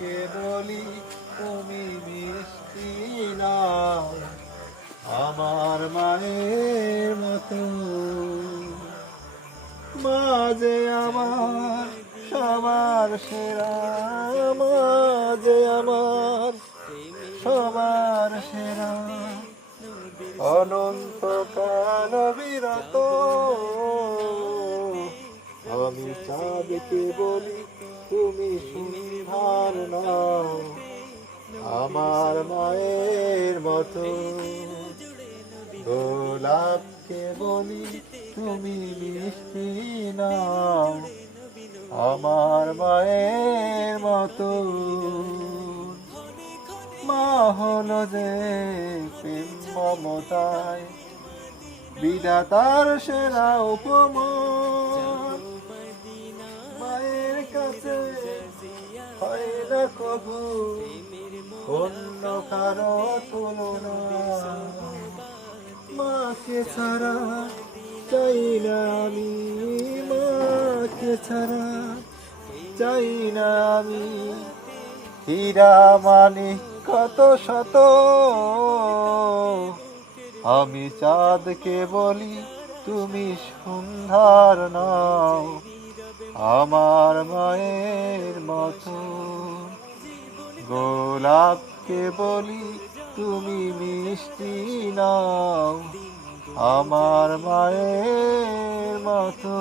চাঁদকে বলি তুমি মিষ্টি নাও আমার মায়ের মতো। মা যে আমার সবার সেরা, মা যে আমার সবার সেরা, অনন্তকাল বিরত। আমি চাঁদকে বলি তুমি সুন্দর নাও আমার মায়ের মতো। গোলাপকে বলি তুমি মিষ্টি নাও আমার মায়ের মতো। মা হলো যে প্রেম মমতায় বিধাতার সেরা উপমা। মায়ের কাছে হয় না কভু অন্য কারো তুলনা। মাকে ছাড়া চাই না আমি, মাকে ছাড়া চাই না আমি। হীরা মানিক কত শত, আমি চাঁদকে বলি তুমি সুন্দর নাও আমার মায়ের মতো। গোলাপকে বলি তুমি মিষ্টি নাও আমার মায়ের মতো।